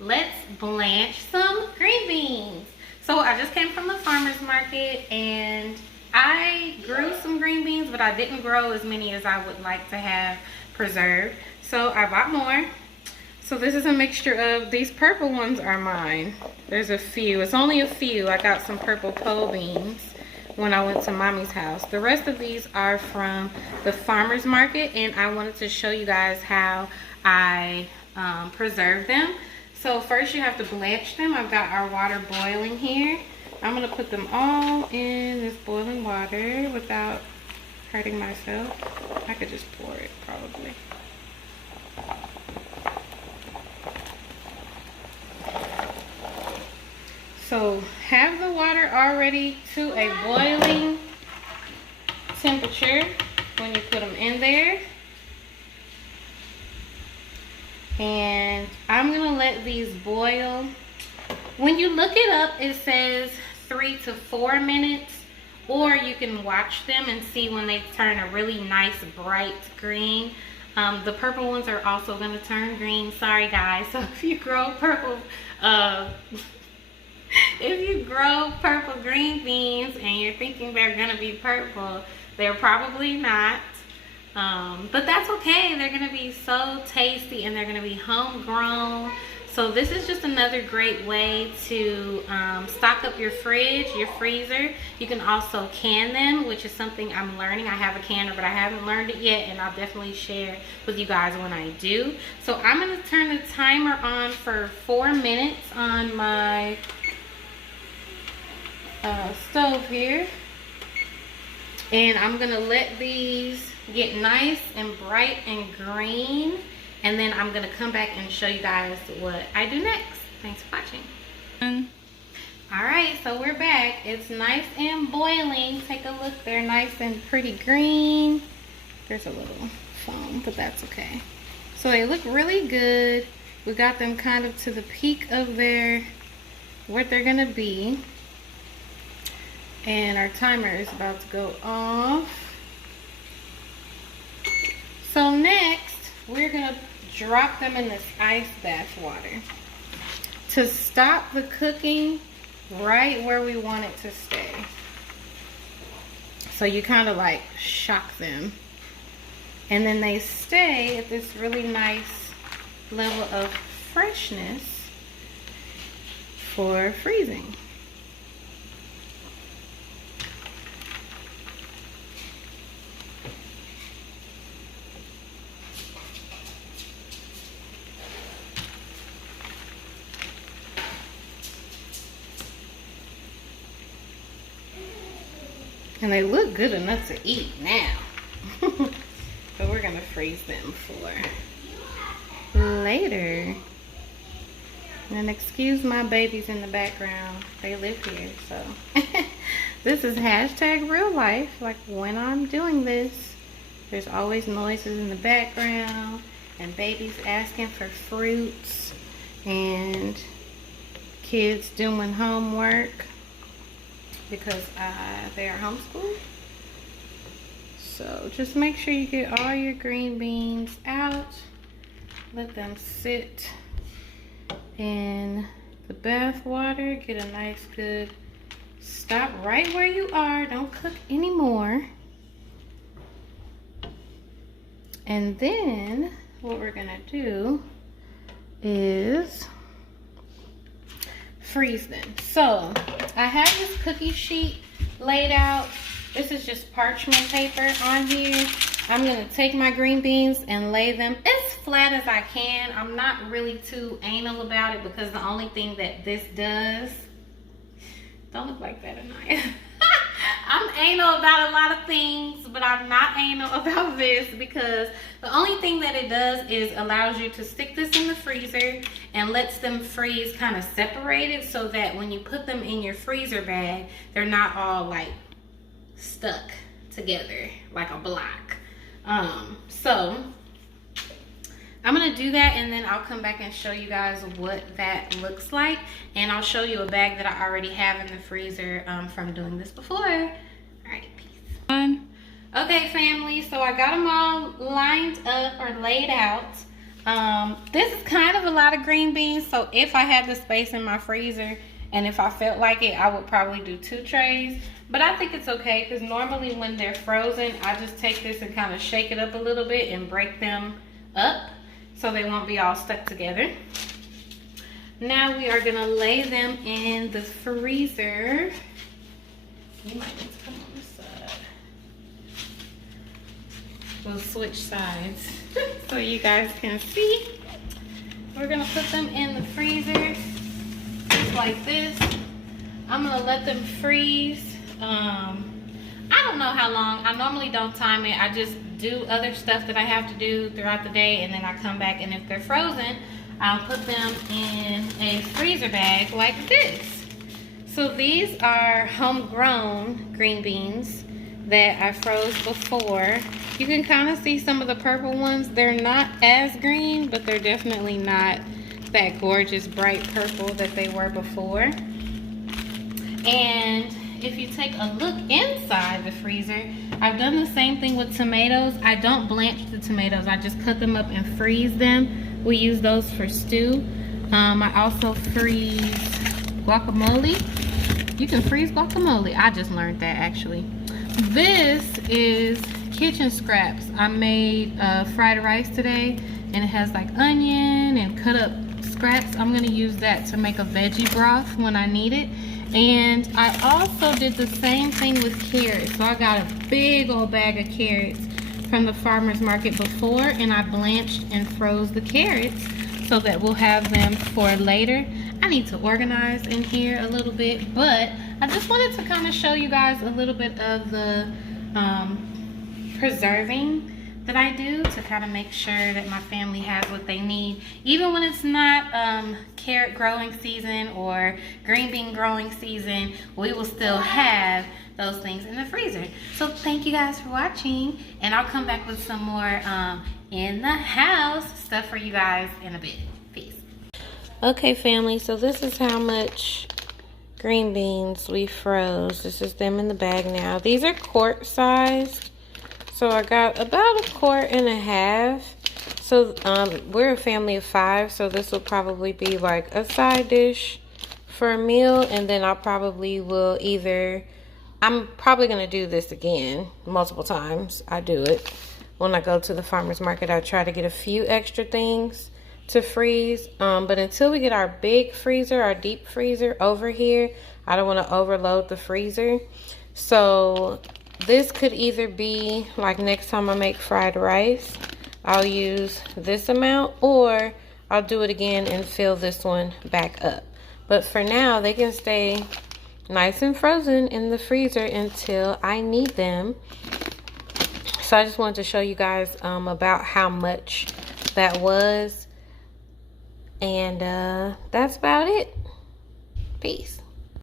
let's blanch some green beans. So I just came from the farmer's market and I grew some green beans, but I didn't grow as many as I would like to have preserved. So I bought more. So this is a mixture of, these purple ones are mine. There's a few, it's only a few. I got some purple pole beans when I went to mommy's house. The rest of these are from the farmer's market, and I wanted to show you guys how I preserve them. So first you have to blanch them. I've got our water boiling here. I'm gonna put them all in this boiling water without hurting myself. I could just pour it probably. So have the water already to a boiling temperature when you put them in there. And I'm gonna let these boil. When you look it up, it says 3 to 4 minutes, or you can watch them and see when they turn a really nice bright green. The purple ones are also gonna turn green. Sorry guys. So if you grow purple, if you grow purple green beans and you're thinking they're gonna be purple, they're probably not. But that's okay. They're gonna be so tasty and they're gonna be homegrown. So this is just another great way to stock up your fridge, your freezer. You can also can them, which is something I'm learning. I have a canner, but I haven't learned it yet, and I'll definitely share with you guys when I do. So I'm gonna turn the timer on for 4 minutes on my stove here. And I'm gonna let these get nice and bright and green. And then I'm gonna come back and show you guys what I do next. Thanks for watching. All right, so we're back. It's nice and boiling. Take a look, they're nice and pretty green. There's a little foam, but that's okay. So they look really good. We got them kind of to the peak of what they're gonna be. And our timer is about to go off. So next, we're gonna drop them in this ice bath water to stop the cooking right where we want it to stay. So you kind of like shock them, and then they stay at this really nice level of freshness for freezing. And they look good enough to eat now. But we're gonna freeze them for later. And excuse my babies in the background. They live here, so. This is hashtag real life. Like when I'm doing this, there's always noises in the background and babies asking for fruits and kids doing homework, because they are homeschooled. So just make sure you get all your green beans out. Let them sit in the bath water. Get a nice good stop right where you are. Don't cook anymore. And then what we're gonna do is freeze them. So I have this cookie sheet laid out. This is just parchment paper on here. I'm gonna take my green beans and lay them as flat as I can. I'm not really too anal about it, because the only thing that this does, don't look like that, Anaya. I'm anal about a lot of things, but I'm not anal about this, because the only thing that it does is allows you to stick this in the freezer and lets them freeze kind of separated, so that when you put them in your freezer bag, they're not all like stuck together like a block. So I'm gonna do that, and then I'll come back and show you guys what that looks like, and I'll show you a bag that I already have in the freezer from doing this before. All right, peace. Okay, family, so I got them all lined up or laid out. This is kind of a lot of green beans, so if I had the space in my freezer and if I felt like it, I would probably do 2 trays. But I think it's okay because normally when they're frozen, I just take this and kind of shake it up a little bit and break them up so they won't be all stuck together. Now we are gonna lay them in the freezer. You might need to come on this side. We'll switch sides so you guys can see. We're gonna put them in the freezer just like this. I'm gonna let them freeze. I don't know how long. I normally don't time it. I just do other stuff that I have to do throughout the day, and then I come back, and if they're frozen, I'll put them in a freezer bag like this. So these are homegrown green beans that I froze before. You can kind of see some of the purple ones. They're not as green, but they're definitely not that gorgeous bright purple that they were before. And if you take a look inside the freezer, I've done the same thing with tomatoes. I don't blanch the tomatoes. I just cut them up and freeze them. We use those for stew. I also freeze guacamole. You can freeze guacamole. I just learned that actually. This is kitchen scraps. I made fried rice today, and it has like onion and cut up scraps. I'm gonna use that to make a veggie broth when I need it. And I also did the same thing with carrots. So I got a big old bag of carrots from the farmer's market before, and I blanched and froze the carrots so that we'll have them for later. I need to organize in here a little bit, but I just wanted to kind of show you guys a little bit of the preserving that I do to kind of make sure that my family has what they need. Even when it's not carrot growing season or green bean growing season, we will still have those things in the freezer. So thank you guys for watching, and I'll come back with some more in the house stuff for you guys in a bit. Peace. Okay family, so this is how much green beans we froze. This is them in the bag now. These are quart sized. So I got about 1.5 quarts. So we're a family of 5, so this will probably be like a side dish for a meal, and then I probably will I'm probably gonna do this again multiple times. I do it when I go to the farmer's market. I try to get a few extra things to freeze, but until we get our big freezer, our deep freezer over here, I don't want to overload the freezer. So this could either be like next time I make fried rice, I'll use this amount, or I'll do it again and fill this one back up. But for now, they can stay nice and frozen in the freezer until I need them. So I just wanted to show you guys about how much that was. And that's about it. Peace.